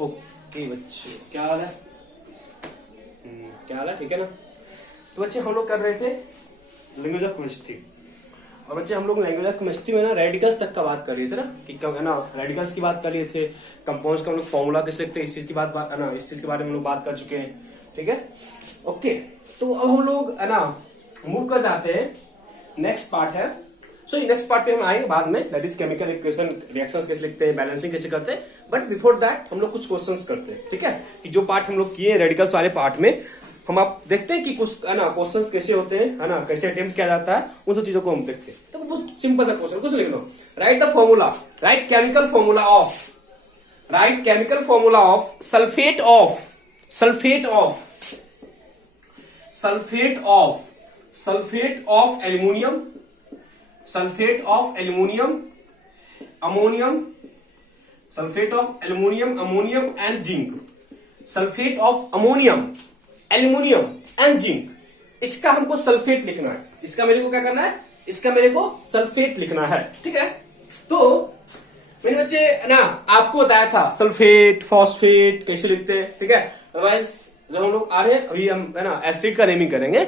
Okay बच्चे, क्या हाल है? क्या हाल है? ठीक है ना? तो बच्चे हम लोग कर रहे थे लैंग्वेज ऑफ केमिस्ट्री। और बच्चे हम लोग लैंग्वेज ऑफ केमिस्ट्री में ना रेडिकल्स तक का बात कर रहे थे ना, कि क्या है ना, रेडिकल्स की बात कर रहे थे, कंपाउंड्स का हम लोग फॉर्मूला कैसे लिखते हैं, इस चीज की बात है ना, इस चीज के बारे में हम लोग बात कर चुके हैं। ठीक है, ओके। तो अब हम लोग है ना मूव कर जाते हैं, नेक्स्ट पार्ट है। सो नेक्स्ट पार्ट पे हम आएंगे बाद में, that is chemical equation, reactions कैसे लिखते हैं, बैलेंसिंग कैसे करते हैं। बट बिफोर दैट हम लोग कुछ क्वेश्चंस करते हैं। ठीक है, कि जो पार्ट हम लोग किए रेडिकल्स वाले पार्ट में, हम आप देखते हैं कि कुछ है ना क्वेश्चंस कैसे होते हैं, है ना, कैसे अटेम्प्ट किया जाता है, उन सब चीजों को हम देखते हैं। तो बहुत सिंपल सा क्वेश्चन, कुछ लिख लो, write the formula, write chemical formula of, write chemical formula of sulphate of, sulphate of, sulphate of, sulphate of aluminium, sulphate of aluminium, ammonium, sulphate of aluminium, ammonium and zinc, sulphate of ammonium, aluminium and zinc. इसका हमको sulphate लिखना है, इसका मेरे को क्या करना है, इसका मेरे को सल्फेट लिखना है। ठीक है, तो मेरे बच्चे ना आपको बताया था सल्फेट फॉस्फेट कैसे लिखते हैं। ठीक है, अदरवाइज जब हम लोग आ रहे हैं अभी हम है ना एसिड का नेमिंग करेंगे,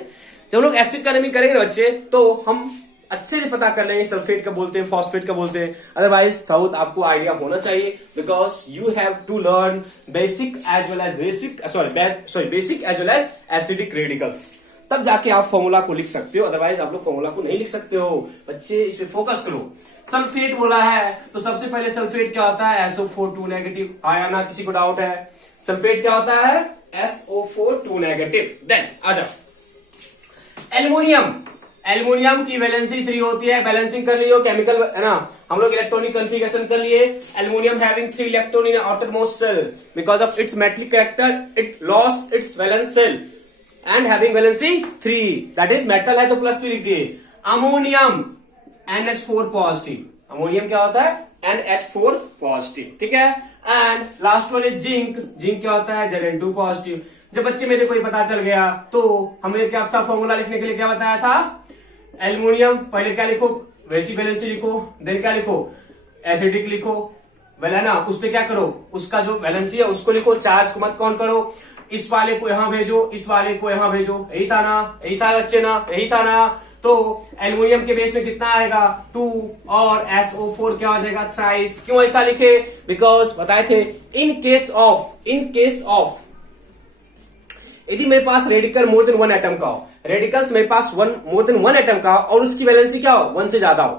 जब हम लोग एसिड का नेमिंग करेंगे बच्चे तो हम अच्छे से पता कर लेंगे सल्फेट का बोलते हैं, फॉस्फेट का बोलते हैं। अदरवाइज थोड़ा आपको आइडिया होना चाहिए, because you have to learn basic as well as basic as well as acidic radicals, तब जाके आप फॉर्मूला को लिख सकते हो। अदरवाइज आप लोग फॉर्मूला को नहीं लिख सकते हो। बच्चे इस पे फोकस करो। सल्फेट बोला है तो सबसे पहले सल्फेट क्या होता है, SO4 2 नेगेटिव। आया ना, किसी को डाउट है? सल्फेट क्या होता है, SO4 2 नेगेटिव। देन आ जाओ एल्युमिनियम, एल्युमिनियम की वैलेंसी 3 होती है। बैलेंसिंग कर लियो, केमिकल है ना, हम लोग इलेक्ट्रॉनिक कॉन्फ़िगरेशन कर लिए। Aluminium having 3 electron in outermost shell, because of its metallic character it lost its valence shell and having valency 3, that is metal है तो +3 लिख दिए। अमोनियम NH4 पॉजिटिव, अमोनियम क्या होता है, NH4 पॉजिटिव। ठीक है, and last one is zinc, zinc क्या होता है, Zn2 पॉजिटिव। जब बच्चे मेरे को ये पता चल गया तो हमें क्या था, फॉर्मूला लिखने के लिए क्या बताया था, एल्युमिनियम पहले क्या लिखो, वैलेंसी लिखो, देन क्या लिखो, एसिडिक लिखो, वेल है ना, उस पे क्या करो, उसका जो वैलेंसी है उसको लिखो, चार्ज को मत काउंट करो, इस वाले को यहां भेजो, इस वाले को यहां भेजो। यही था ना, यही था बच्चे ना, यही था ना। तो एल्युमिनियम के बेस में कितना आएगा, 2, और SO4 क्या हो जाएगा, थ्राइस। क्यों ऐसा लिखे, बिकॉज बताए थे इन केस ऑफ यदि मेरे पास रेडिकल मोर देन 1 एटम का हो, रेडिकल्स मेरे पास मोर देन 1 एटम का और उसकी वैलेंसी क्या हो, 1 से ज्यादा हो,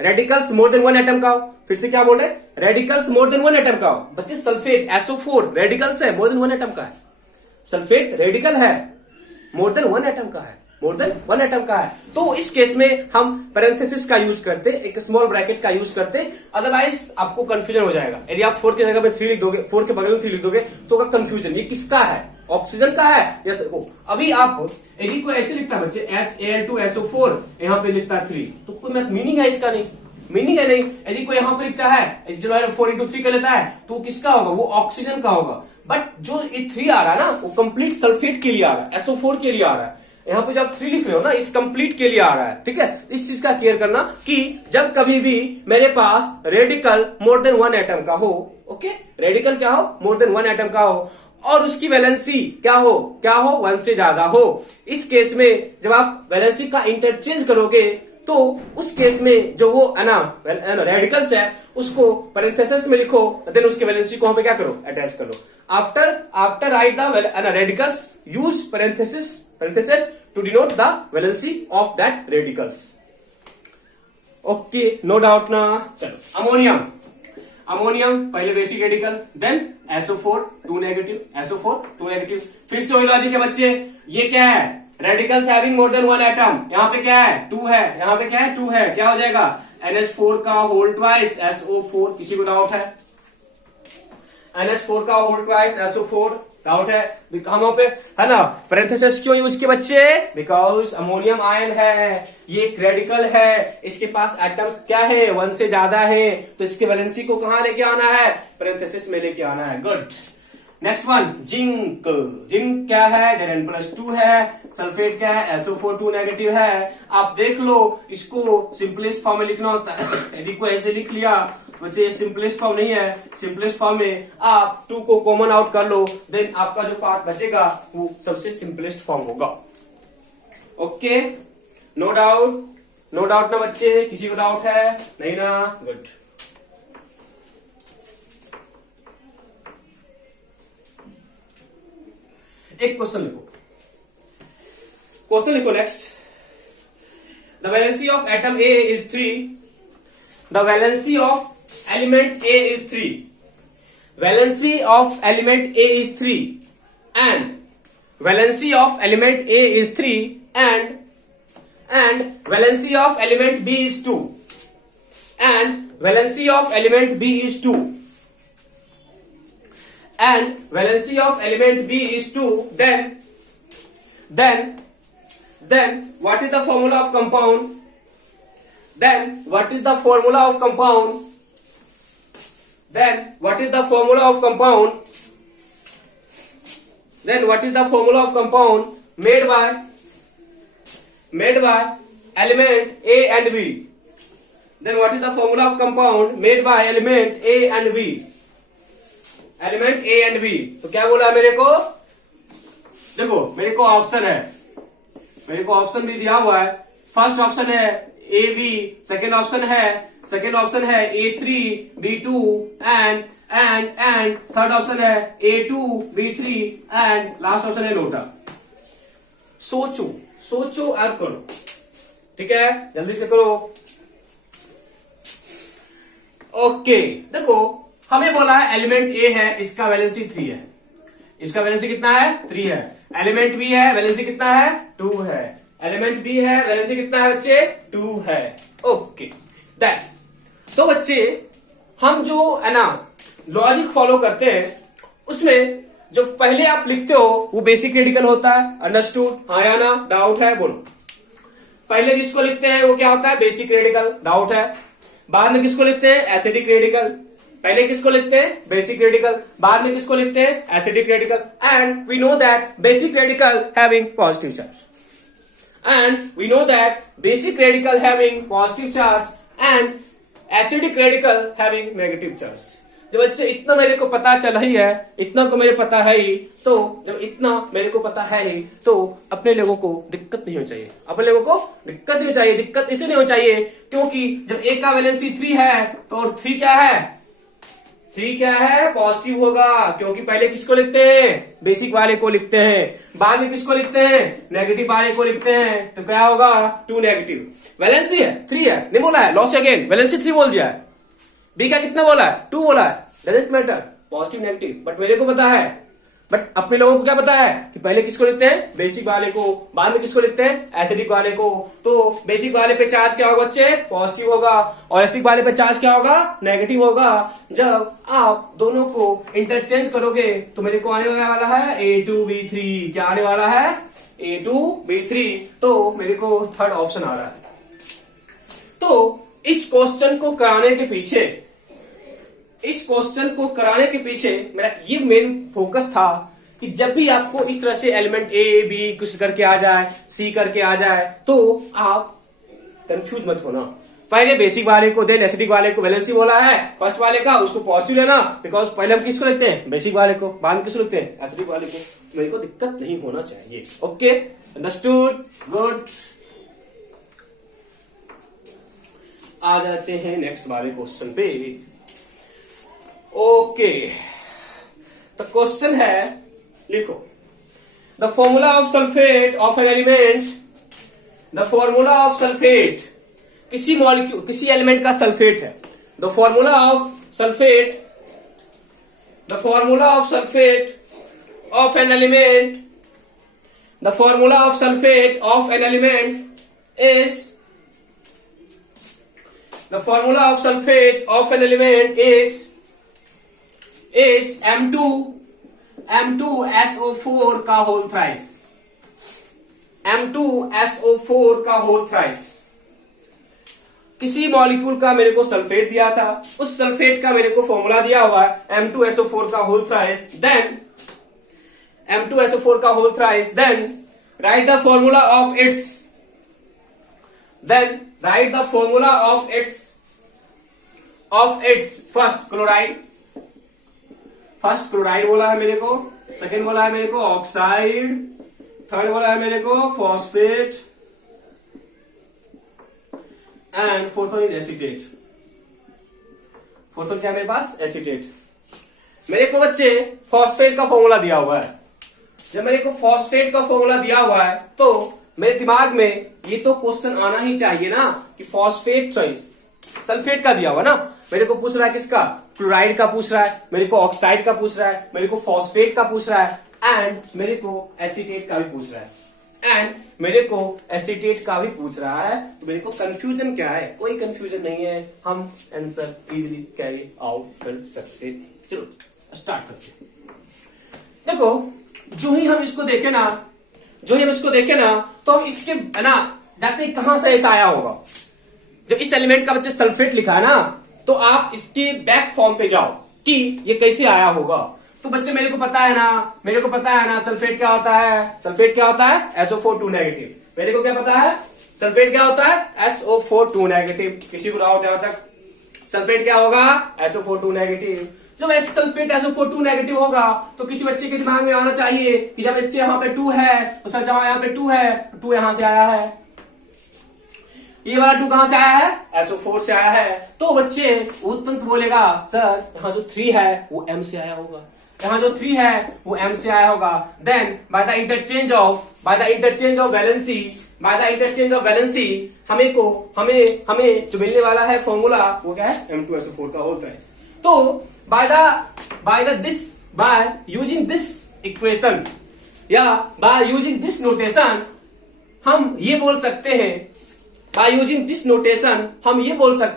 रेडिकल्स मोर देन 1 एटम का हो, फिर से क्या बोल रहे, रेडिकल्स मोर देन 1 एटम का हो। बच्चे सल्फेट SO4 रेडिकल्स है, मोर देन 1 एटम का है। सल्फेट रेडिकल है, मोर देन 1 एटम का है, मोर देन 1 एटम का है। तो इस केस में हम पैरेंथेसिस का यूज करते, एक स्मॉल ब्रैकेट का यूज करते, अदरवाइज आपको कंफ्यूजन हो जाएगा। यदि आप 4 की जगह में 3 लिख दोगे, 4 के बगल में 3 लिख दोगे तो का कंफ्यूजन, ये किसका है, ऑक्सीजन का है या देखो। अभी आप यदि को ऐसे लिखता है बच्चे Al2SO4, यहाँ पे लिखता है 3, तो कोई मीनिंग है इसका, नहीं मीनिंग है नहीं। यदि कोई यहाँ पे लिखता है जो 4x3 का लेता है तो किसका होगा, वो ऑक्सीजन का होगा। बट जो ये 3 आ रहा है ना, वो कंप्लीट सल्फेट के लिए आ रहा है, SO4 के लिए आ रहा है। यहाँ पे जब 3 लिख रहे हो ना, इस कंप्लीट के लिए आ रहा है। ठीक है, इस चीज का केयर करना कि जब कभी भी मेरे पास रेडिकल मोर देन 1 एटम का हो, ओके, रेडिकल क्या हो, मोर देन 1 एटम का हो, और उसकी वैलेंसी क्या हो 1 से ज्यादा हो। इस केस में जब आप वैलेंसी का इंटरचेंज करोगे तो उस केस में जो वो है ना रेडिकल्स है उसको पैरेंथेसिस में लिखो, देन उसके वैलेंसी को वहां पे क्या करो, अटैच करो। After write the radicals use parenthesis to denote the valency of that radicals. Okay, no doubt ना। चलो अमोनियम, अमोनियम पहले basic radical, then SO4 2 negative, SO4 2 negative. फिर से वही लॉजिक है बच्चे, ये क्या है, radicals having more than 1 atom, यहाँ पे क्या है 2 है, यहाँ पे क्या है 2 है, क्या हो जाएगा NH4 का होल ट्वाइस SO4। किसी को डाउट है, NH4 का होल ट्वाइस SO4, डाउट है? हम पे है ना पैरेंथेसिस क्यों यूज किए बच्चे, बिकॉज अमोनियम आयन है, ये एक रेडिकल है, इसके पास एटम्स क्या है 1 से ज्यादा है, तो इसके वैलेंसी को कहां लेके आना है, पैरेंथेसिस में लेके आना है। Good, next one zinc, zinc क्या है, Zn+2 है, सल्फेट क्या है, SO4 2 नेगेटिव है। आप देख लो, इसको सिंपलेस्ट फॉर्म में लिखना होता है, यदि को ऐसे लिख लिया बच्चे सिंपलेस्ट फॉर्म नहीं है, सिंपलेस्ट फॉर्म में आप 2 को कॉमन आउट कर लो, देन आपका जो पार्ट बचेगा वो सबसे सिंपलेस्ट फॉर्म होगा। Okay, no doubt, no doubt ना बच्चे, किसी को डाउट है? नहीं ना, गुड। एक क्वेश्चन लिखो, क्वेश्चन लिखो next. The valency of atom A is 3, the valency of element A is 3, valency of element A is 3 and valency of element A is 3 and valency of element B is 2 and valency of element B is 2 and valency of element B is 2, then what is the formula of compound? Then what is the formula of compound? Then what is the formula of compound? Then what is the formula of compound made by element A and B? Then what is the formula of compound made by element A and B? Element A and B, तो क्या बोला मेरे को? देखो मेरे को option है, मेरे को ऑप्शन भी दिया हुआ है। फर्स्ट ऑप्शन है ए बी, सेकेंड ऑप्शन है A3 B2 and third option है A2 B3 and last option है नोटा। सोचो और करो, ठीक है, जल्दी से करो। ओके, देखो हमें बोला है एलिमेंट ए है, इसका वैलेंसी 3 है, इसका वैलेंसी कितना है? 3 है। एलिमेंट बी है, वैलेंसी कितना है? 2 है। एलिमेंट बी है, वैलेंसी कितना है बच्चे? 2 है। ओके, दैट तो बच्चे हम जो है ना लॉजिक फॉलो करते हैं उसमें जो पहले आप लिखते हो वो बेसिक रेडिकल होता है। अंडरस्टूड? हाँ या ना? डाउट है? बोलो। पहले जिसको लिखते हैं वो क्या होता है? Basic radical. डाउट है? बाद में किसको लिखते हैं? Acidic radical. पहले किसको लिखते हैं? Basic radical. बाद में किसको लिखते हैं? Acidic radical. And we know that basic radical having positive charge, and we know that basic radical having positive charge and acidic radical having negative charge. जब बच्चे इतना मेरे को पता चल ही है, इतना को मेरे पता है ही, तो जब इतना मेरे को पता है ही तो अपने लोगों को दिक्कत नहीं होनी चाहिए, अपने लोगों को दिक्कत नहीं होनी चाहिए। दिक्कत इसलिए नहीं होनी चाहिए क्योंकि जब ए का वैलेंसी 3 है तो 3 क्या है? 3 क्या है? पॉजिटिव होगा, क्योंकि पहले किसको लिखते हैं? बेसिक वाले को लिखते हैं, बाद में किसको लिखते हैं? नेगेटिव वाले को लिखते हैं, तो क्या होगा? 2 नेगेटिव। वैलेंसी है 3 है, नहीं बोला है, लॉस अगेन वैलेंसी 3 बोल दिया है। बी का कितना बोला है? 2 बोला है। Doesn't matter positive negative, but मेरे को पता है, बट अपने लोगों को क्या पता है कि पहले किसको लिखते हैं? बेसिक वाले को, बाद में किसको लिखते हैं? एसिडिक वाले को। तो बेसिक वाले पे चार्ज क्या होगा बच्चे? पॉजिटिव होगा, और एसिडिक वाले पे चार्ज क्या होगा? नेगेटिव होगा। जब आप दोनों को इंटरचेंज करोगे तो मेरे को आने वाला है A2B3। क्या आने वाला है? A2B3। तो मेरे को थर्ड ऑप्शन आ रहा है। तो इस क्वेश्चन को कराने के पीछे मेरा ये मेन फोकस था कि जब भी आपको इस तरह से एलिमेंट ए बी कुछ करके आ जाए, सी करके आ जाए, तो आप कंफ्यूज मत होना। पहले बेसिक वाले को, देन एसिडिक वाले को वैलेंसी बोला है, फर्स्ट वाले का उसको पॉजिटिव लेना, बिकॉज पहले हम किसको लिखते हैं? बेसिक वाले को, बाद में किसको लिखते हैं? एसिडिक वाले को। मेरे को दिक्कत नहीं होना चाहिए। Okay, understood? गुड। आ जाते हैं नेक्स्ट वाले क्वेश्चन पे। ओके, तो क्वेश्चन है, लिखो the formula of sulphate of an element, the formula of sulphate, किसी मॉलिक्यूल, किसी एलिमेंट का सल्फेट है। The formula of sulphate, the formula of sulphate of an element, the formula of sulphate of an element is, the formula of sulfate of an element is M2SO4 का whole thrice, M2SO4 का whole thrice. किसी molecule का मेरे को sulphate दिया था, उस sulphate का मेरे को फॉर्मूला दिया हुआ है M2SO4 का होल थ्राइस, देन M2SO4 का whole thrice, then write the formula of its, then write the formula of of its first chloride, first chloride बोला है मेरे को, सेकेंड बोला है मेरे को ऑक्साइड, थर्ड बोला है मेरे को phosphate and fourth one is acetate. Fourth one क्या है मेरे पास? एसीटेट। मेरे को बच्चे फॉस्फेट का फॉर्मूला दिया हुआ है। जब मेरे को फॉस्फेट का फॉर्मूला दिया हुआ है तो मेरे दिमाग में ये तो क्वेश्चन आना ही चाहिए ना कि फॉस्फेट चॉइस, सल्फेट का दिया हुआ ना, मेरे को पूछ रहा है किसका? क्लोराइड का पूछ रहा है, मेरे को ऑक्साइड का पूछ रहा है, मेरे को फॉस्फेट का पूछ रहा है एंड मेरे को एसीटेट का भी पूछ रहा है, एंड मेरे को एसीटेट का भी पूछ रहा है। तो मेरे को कंफ्यूजन क्या है? कोई कंफ्यूजन नहीं है, हम आंसर इजीली कैरी आउट कर सकते हैं। चलो स्टार्ट करते हैं। देखो जो ही हम इसको देखे ना, तो हम इसके है ना जाते ही कहां से ऐसा आया होगा। जब इस एलिमेंट का बच्चे सल्फेट लिखा है ना, तो आप इसके बैक फॉर्म पे जाओ कि ये कैसे आया होगा। तो बच्चे मेरे को पता है ना सल्फेट क्या होता है? सल्फेट क्या होता है? SO4 negative. मेरे को क्या पता है? सल्फेट क्या होता है? SO4 negative. किसी को डाउट है तक? सल्फेट क्या होगा? SO4 negative. जब सल्फेट SO4 नेगेटिव होगा तो किसी बच्चे के दिमाग में आना चाहिए कि जब बच्चे यहाँ पे 2 है तो सर जहां यहाँ पे 2 है तो 2 यहां से आया है, ये वाला 2 कहां से आया है? SO4 से आया है। तो बच्चे वो तुरंत बोलेगा सर यहाँ जो 3 है वो M से आया होगा, यहाँ जो 3 है वो M से आया होगा। Then by the interchange of valency हमें जो मिलने वाला है फॉर्मूला वो क्या है? M2SO4 का होता है। तो by using this equation या by using this notation हम ये बोल सकते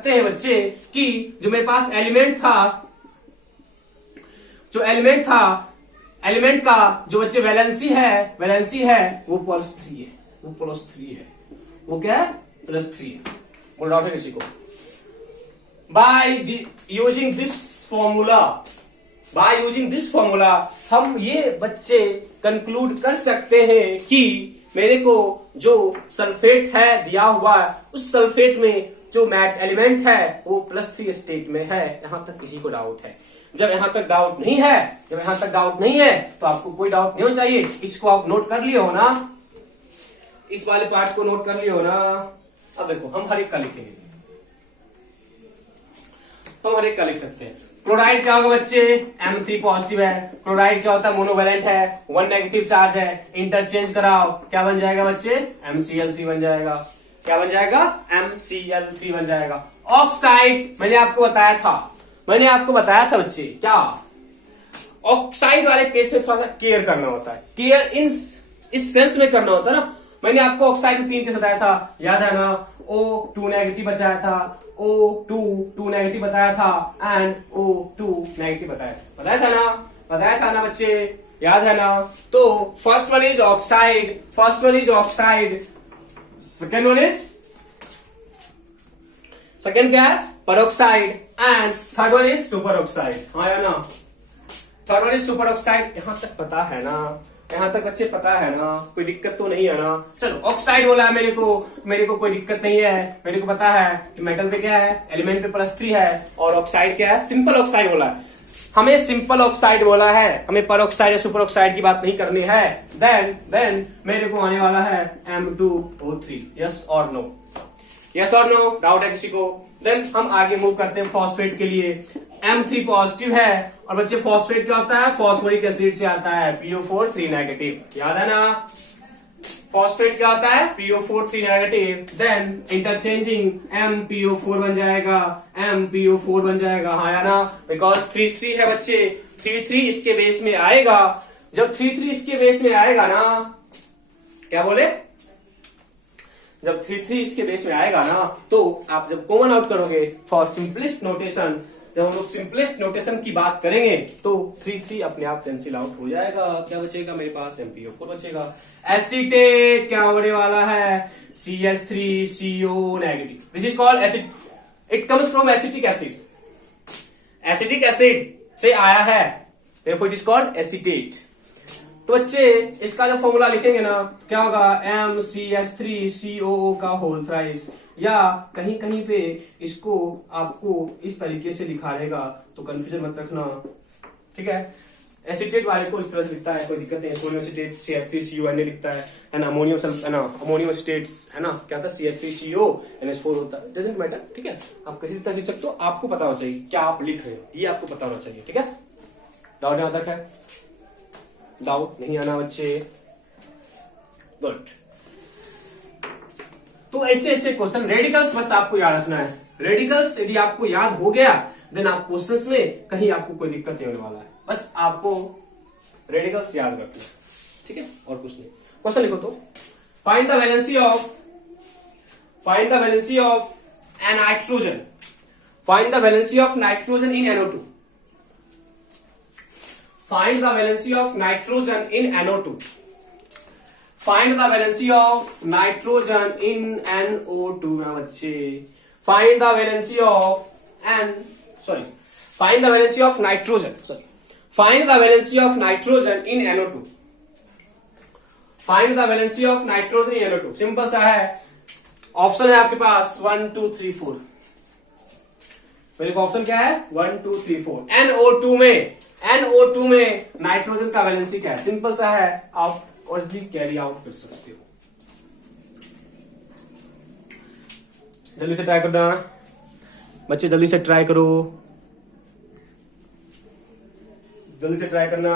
हैं बच्चे कि जो मेरे पास एलिमेंट का जो बच्चे वैलेंसी है वो +3 है, वो क्या है? +3 है। बोल रहा है किसी को by using this formula हम ये बच्चे कंक्लूड कर सकते हैं कि मेरे को जो सल्फेट है दिया हुआ है उस सल्फेट में जो मैट एलिमेंट है वो +3 स्टेट में है। यहां तक किसी को डाउट है? जब यहां तक डाउट नहीं है तो आपको कोई डाउट नहीं होना चाहिए। इसको आप नोट कर लिए हो ना, इस वाले पार्ट को नोट कर लिए हो ना। अब देखो हम हर एक का लिखेंगे, तो हर एक का लिख सकते हैं। क्लोराइड क्या होगा बच्चे? M3 पॉजिटिव है। क्लोराइड क्या होता है? मोनोवैलेंट है, 1 नेगेटिव चार्ज है। इंटरचेंज कराओ, क्या बन जाएगा बच्चे? MCl3 बन जाएगा। क्या बन जाएगा? MCl3 बन जाएगा। ऑक्साइड मैंने आपको बताया था बच्चे, क्या ऑक्साइड वाले केस में थोड़ा सा केयर करना होता है। केयर इस सेंस में करना होता है ना। मैंने आपको ऑक्साइड में 3 केस बताया था, याद है ना? O2 नेगेटिव बताया था, O2 नेगेटिव बताया था एंड O2 नेगेटिव बताया था ना बच्चे, याद है ना? तो first one is oxide, second क्या है? Peroxide and third one is super oxide. हाँ या ना? Third one is super oxide. यहां तक पता है ना? यहां तक बच्चे पता है ना? कोई दिक्कत तो नहीं है ना? चलो ऑक्साइड बोला है मेरे को कोई दिक्कत नहीं है। मेरे को पता है कि मेटल पे क्या है? एलिमेंट पे +3 है। और ऑक्साइड क्या है? सिंपल ऑक्साइड बोला है। हमें सिंपल ऑक्साइड बोला है, हमें परऑक्साइड या सुपर ऑक्साइड की बात नहीं करनी है। देन मेरे को आने वाला है M2O3। यस और नो? डाउट है किसी को? देन हम आगे मूव करते हैं फॉस्फेट के लिए। M3 पॉजिटिव है और बच्चे फॉस्फेट क्या होता है? फॉस्फोरिक एसिड से आता है, PO4 3 नेगेटिव। याद है ना? फॉस्फेट क्या होता है? PO4 3 negative. Then interchanging MPO4 बन जाएगा। हाँ या ना? बिकॉज 3 है बच्चे, 3 इसके बेस में आएगा। जब 3 इसके बेस में आएगा ना, क्या बोले? जब 3 इसके बेस में आएगा ना, तो आप जब कॉमन आउट करोगे फॉर सिंपलेस्ट नोटेशन, जब हम लोग सिंपलेस्ट नोटेशन की बात करेंगे तो 3 अपने आप कैंसिल आउट हो जाएगा। क्या बचेगा मेरे पास? MPO4 बचेगा। एसीटेट क्या होने वाला है? CH3CO negative. This is called acid, it comes from acetic acid से आया है, therefore it is called acetate. तो बच्चे इसका जो फॉर्मूला लिखेंगे ना, क्या होगा? MCH3COO का होल थ्राइस। या कहीं कहीं पे इसको आपको इस तरीके से लिखा रहेगा, तो कंफ्यूजन मत रखना, ठीक है। एसीटेट वाले को इस तरह से लिखता है, कोई दिक्कत नहीं। सोडियम एसीटेट CH3CONA लिखता है ना। अमोनियम सल्फ है ना, अमोनियम एसीटेट है ना, क्या था CH3CO NH4 होता है, डजंट मैटर, ठीक है। आप किसी तरह लिख सकते हो, आपको पता होना चाहिए क्या आप लिख रहे हो, ये आपको पता होना चाहिए, ठीक है। डाउट यहां तक है? डाउट नहीं आना बच्चे, गुड। तो ऐसे ऐसे क्वेश्चन, रेडिकल्स बस आपको याद रखना है। रेडिकल्स यदि आपको याद हो गया देन आप क्वेश्चंस में कहीं आपको कोई दिक्कत नहीं होने वाला है, बस आपको रेडिकल्स याद रखना है, ठीक है, और कुछ नहीं। क्वेश्चन लिखो तो, find the valency of an nitrogen, find the valency of nitrogen in NO2, find the valency of nitrogen in NO2, find the valency of nitrogen in NO2 ना बच्चे, find the valency of find the valency of nitrogen, find the valency of nitrogen in NO2, find the valency of nitrogen in NO2। Simple सा है, option है आपके पास 1 2 3 4। मेरे को option क्या है 1 2 3 4। NO2 में नाइट्रोजन का वैलेंसी क्या है, सिंपल सा है, आप और भी कैरी आउट कर सकते हो। जल्दी से ट्राई करना बच्चे, जल्दी से ट्राई करो, जल्दी से ट्राई करना।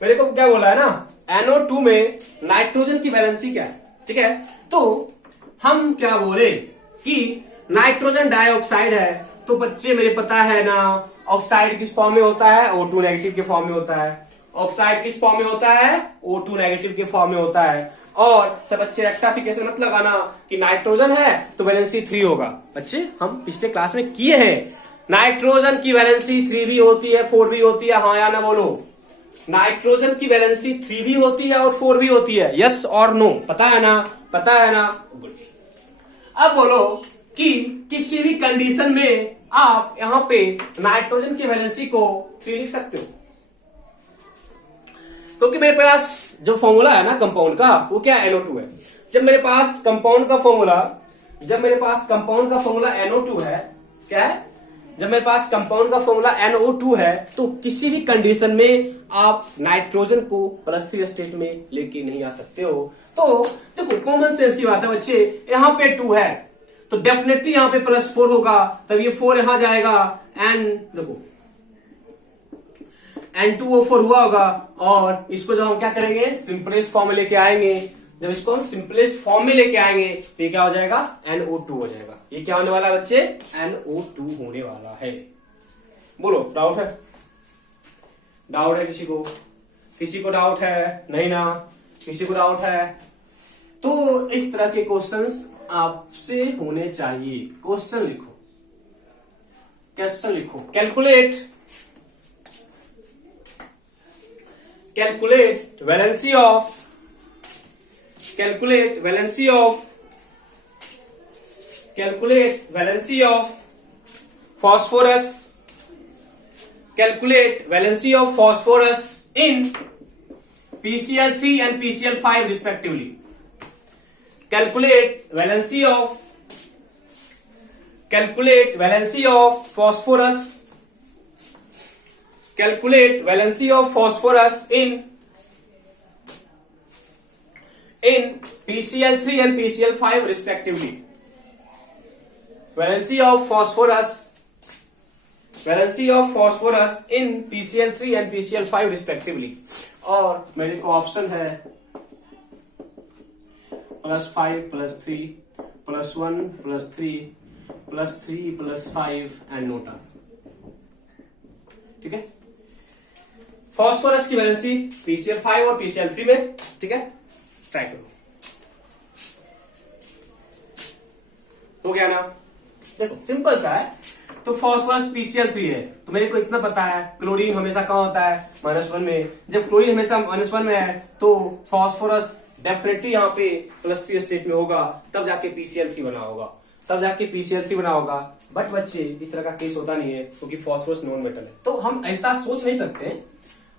मेरे को क्या बोला है ना, NO2 में नाइट्रोजन की वैलेंसी क्या है, ठीक है। तो हम क्या बोले कि नाइट्रोजन डाइऑक्साइड है, तो बच्चे मेरे पता है ना, ऑक्साइड किस फॉर्म में होता है, O2 नेगेटिव के फॉर्म में होता है। ऑक्साइड किस फॉर्म में होता है, O2 नेगेटिव के फॉर्म में होता है। और सब बच्चे रेक्टिफिकेशन मत लगाना कि नाइट्रोजन है तो वैलेंसी 3 होगा। बच्चे हम पिछले क्लास में किए हैं, नाइट्रोजन की वैलेंसी 3 भी होती है 4 भी होती है, हाँ या ना बोलो। नाइट्रोजन की वैलेंसी 3 भी होती है और 4 भी होती है, यस और नो, पता है ना, पता है ना, गुड। अब बोलो कि किसी भी कंडीशन में आप यहां पे नाइट्रोजन की वैलेंसी को 3 लिख सकते हो, क्योंकि मेरे पास जो फॉर्मूला है ना कंपाउंड का, वो क्या NO2 है। जब मेरे पास कंपाउंड का फॉर्मूला NO2 है, क्या है, जब मेरे पास कंपाउंड का फॉर्मूला NO2 है, तो किसी भी कंडीशन में आप नाइट्रोजन को +3 स्टेट में लेके नहीं आ सकते हो। तो देखो कॉमन सेंस की बात है बच्चे, यहां पे 2 है तो डेफिनेटली यहां पे +4 होगा, तब ये 4 यहां जाएगा, एंड देखो N2O4 हुआ होगा। और इसको जब हम क्या करेंगे, सिंपलेस्ट फॉर्म में लेके आएंगे, जब इसको हम सिंपलेस्ट फॉर्म में लेके आएंगे तो ये क्या हो जाएगा, NO2 हो जाएगा। ये क्या होने वाला है बच्चे, NO2 होने वाला है। बोलो डाउट है, डाउट है किसी को, किसी को डाउट है नहीं ना, किसी को डाउट है। तो इस तरह के क्वेश्चंस आपसे होने चाहिए। क्वेश्चन लिखो, क्वेश्चन लिखो, calculate valency of phosphorus, calculate valency of phosphorus in PCl3 and PCl5 respectively. Calculate valency of phosphorus, calculate valency of phosphorus in PCl3 and PCl5 respectively. Valency of phosphorus in PCl3 and PCl5 respectively. और मेरे को option है +5 +3 +1 +3 +3 +5 and NOTA, ठीक है। Phosphorus की valency PCl5 और PCl3 में, ठीक है, ट्राई करो। हो गया ना, देखो सिंपल सा है। तो फॉस्फोरस PCl3 है, तो मेरे को इतना पता है क्लोरीन हमेशा कहां होता है, -1 में। जब क्लोरीन हमेशा -1 में है तो फॉस्फोरस डेफिनेटली यहाँ पे +3 स्टेट में होगा, तब जाके PCl3 बना होगा, बट बच्चे इस तरह का केस होता नहीं है, क्योंकि फॉस्फोरस नॉन मेटल है। तो हम ऐसा सोच नहीं सकते,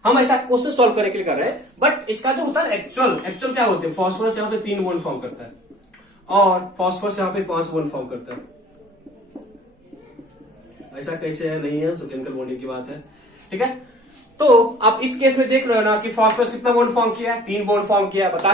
हम ऐसा क्वेश्चन सॉल्व करने के लिए कर रहे हैं, बट इसका जो होता है एक्चुअल क्या होते हैं, फॉस्फोरस यहाँ पे 3 बॉन्ड फॉर्म करता है और फॉस्फोरस यहाँ पे 5 बॉन्ड फॉर्म करता है। ऐसा कैसे है, नहीं है, तो केमिकल बॉन्डिंग की बात है, ठीक है। तो आप इस केस में देख रहे हो ना कि फॉस्फोरस कितना बॉन्ड फॉर्म किया है, 3 बॉन्ड फॉर्म किया है, बता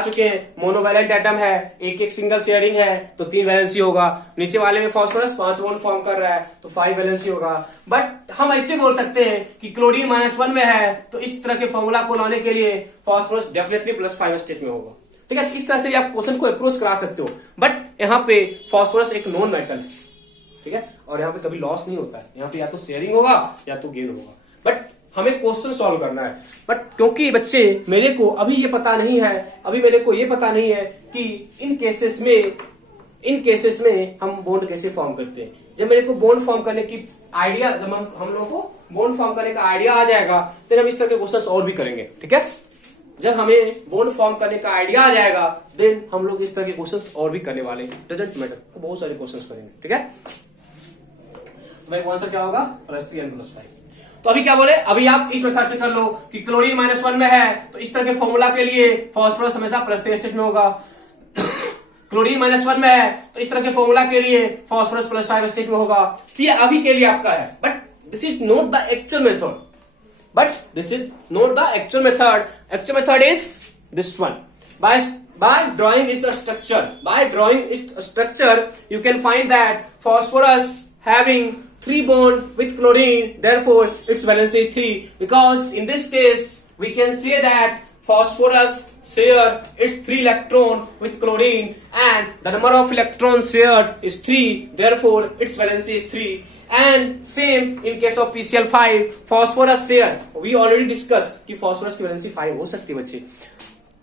चुके हैं मोनोवैलेंट एटम है, एक सिंगल शेयरिंग है तो 3 वैलेंसी होगा। नीचे वाले में फॉस्फोरस 5 बॉन्ड फॉर्म कर रहा है तो 5 वैलेंसी होगा। बट हम ऐसे बोल सकते हैं कि क्लोरीन -1 में है तो इस तरह के फॉर्मूला को लाने के लिए फॉस्फोरस डेफिनेटली +5 स्टेट में होगा, ठीक है। इस तरह से आप क्वेश्चन को अप्रोच करा सकते हो। बट यहाँ पे फॉस्फोरस एक नॉन मेटल है, ठीक है, और यहाँ पे कभी लॉस नहीं होता है, यहाँ पे या तो शेयरिंग होगा या तो गेन होगा। बट हमें क्वेश्चन सॉल्व करना है। बट क्योंकि बच्चे मेरे को अभी ये पता नहीं है कि इन केसेस में हम बॉन्ड कैसे फॉर्म करते हैं। जब मेरे को बॉन्ड फॉर्म करने की आइडिया, जब हम लोगों को बॉन्ड फॉर्म करने का आइडिया आ जाएगा तो हम इस तरह के क्वेश्चन और भी करेंगे, ठीक है। जब हमें बॉन्ड फॉर्म करने का आइडिया आ जाएगा देन हम लोग इस तरह के क्वेश्चंस और भी करने वाले हैं, डजंट मैटर, तो बहुत सारे क्वेश्चंस करेंगे, ठीक है। तो मेरा आंसर क्या होगा, +3 और +5। तो अभी क्या बोले, अभी आप इस मेथड से कर लो कि क्लोरीन -1 में है तो इस तरह के फॉर्मूला के लिए फॉस्फोरस हमेशा +3 स्टेट में होगा। क्लोरीन -1 में है तो इस तरह के फॉर्मूला के लिए फॉस्फोरस +5 स्टेट में होगा। तो ये अभी के लिए आपका है, but this is not the actual method. Actual method is this one. By drawing its structure, you can find that phosphorus having 3 bond with chlorine, therefore its valency is 3. Because in this case, we can say that phosphorus share its 3 electron with chlorine, and the number of electrons shared is 3, therefore its valency is 3. And same in case of PCl5, phosphorus share, we already discussed कि phosphorus की valency 5 हो सकती है बच्चे,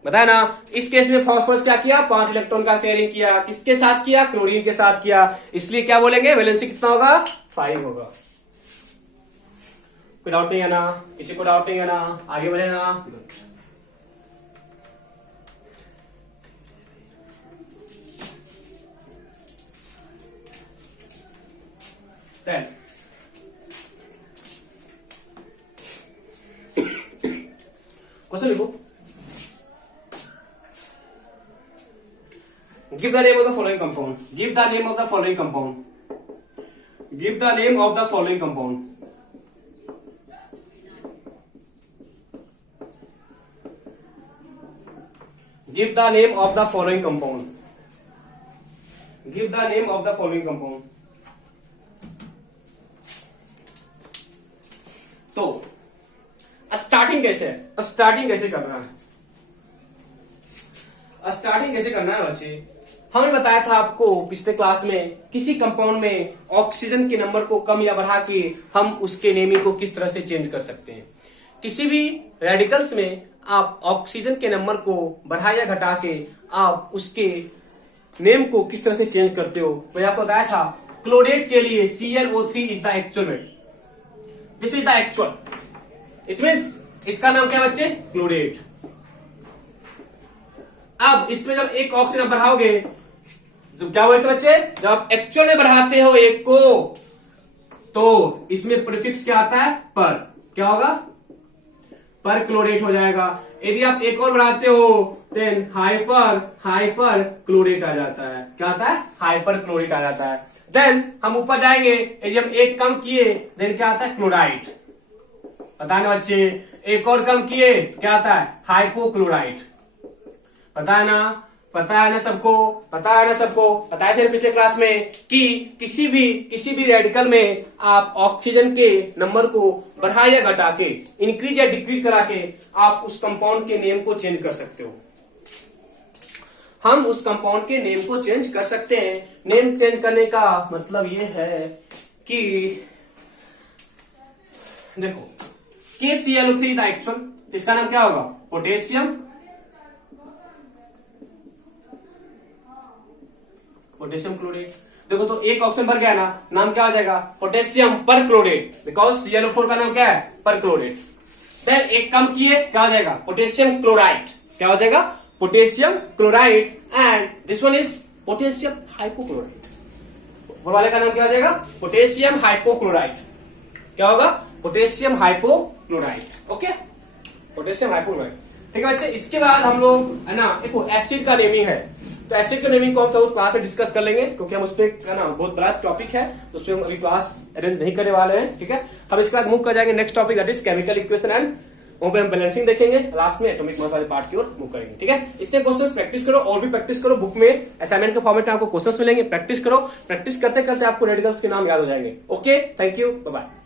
बताया ना। इस case में फॉस्फोरस क्या किया, 5 इलेक्ट्रॉन का शेयरिंग किया, किसके साथ किया, क्लोरीन के साथ किया, इसलिए क्या बोलेंगे, वैलेंसी कितना होगा, 5 होगा। कोई डाउट नहीं है ना, किसी को डाउट नहीं है ना, आगे बढ़े ना। क्वेश्चन लिखो, give the name of the following compound. Give the name of the following compound. Give the name of the following compound. Give the name of the following compound. Give the name of the following compound. तो starting कैसे करना है बच्चे, हमने बताया था आपको पिछले क्लास में, किसी कंपाउंड में ऑक्सीजन के नंबर को कम या बढ़ा के हम उसके नेमिंग को किस तरह से चेंज कर सकते हैं। किसी भी रेडिकल्स में आप ऑक्सीजन के नंबर को बढ़ा या घटा के आप उसके नेम को किस तरह से चेंज करते हो। मैंने आपको बताया था क्लोरेट के लिए ClO3 is the actual wait, this is the actual, it means इसका नाम क्या बच्चे, क्लोरेट। अब इसमें जब एक ऑक्सीजन बढ़ाओगे तो क्या बोलते बच्चे, जब एक्चुअल में बढ़ाते हो एक को तो इसमें प्रीफिक्स क्या आता है, पर, क्या होगा, पर क्लोरेट हो जाएगा। यदि आप एक और बढ़ाते हो देन हाइपर क्लोरेट आ जाता है, क्या आता है, हाइपर क्लोरेट आ जाता है। देन हम ऊपर जाएंगे, यदि हम एक कम किए देन क्या आता है, क्लोराइड, पता है ना बच्चे, एक और कम किए क्या आता है, हाइपोक्लोराइड, पता है ना सबको, बताया थे पिछले क्लास में कि किसी भी रेडिकल में आप ऑक्सीजन के नंबर को बढ़ा या घटा के, इंक्रीज या डिक्रीज करा के आप उस कंपाउंड के नेम को चेंज कर सकते हो। हम उस कंपाउंड के नेम को चेंज कर सकते हैं। नेम चेंज करने का मतलब ये है कि देखो KClO3 द एक्चुअल, इसका नाम क्या होगा, पोटेशियम क्लोरेट। देखो तो एक ऑप्शन भर गया ना, नाम क्या हो जाएगा, पोटेशियम पर क्लोरेट, बिकॉज ClO4 का नाम क्या है, पर क्लोरेट। देन एक कम किए क्या हो जाएगा, पोटेशियम क्लोराइड, क्या हो जाएगा, potassium chloride, and this one is potassium hypochloride. वाले का नाम क्या हो जाएगा, पोटेशियम हाइपोक्लोराइड, क्या होगा, potassium hypochloride, okay, potassium hypochloride, ठीक है बच्चे। इसके बाद हम लोग है ना, देखो एसिड का नेमिंग है, तो एसिड के नेमिंग को हम थोड़ा क्लास में डिस्कस कर लेंगे, क्योंकि हम उस पर ना बहुत बड़ा टॉपिक है, तो उस पर हम अभी क्लास अरेंज नहीं करने वाले हैं, ठीक है। हम इसके बाद मूव कर जाएंगे next topic, that is chemical equation and, वहां पे हम बैलेंसिंग देखेंगे, लास्ट में एटॉमिक मास वाले पार्ट की ओर मूव करेंगे, ठीक है। इतने क्वेश्चंस प्रैक्टिस करो, और भी प्रैक्टिस करो, बुक में असाइनमेंट के फॉर्मेट में आपको क्वेश्चंस मिलेंगे, प्रैक्टिस करो, प्रैक्टिस करते करते आपको रेडिकल्स के नाम याद हो जाएंगे। Okay, thank you, bye bye.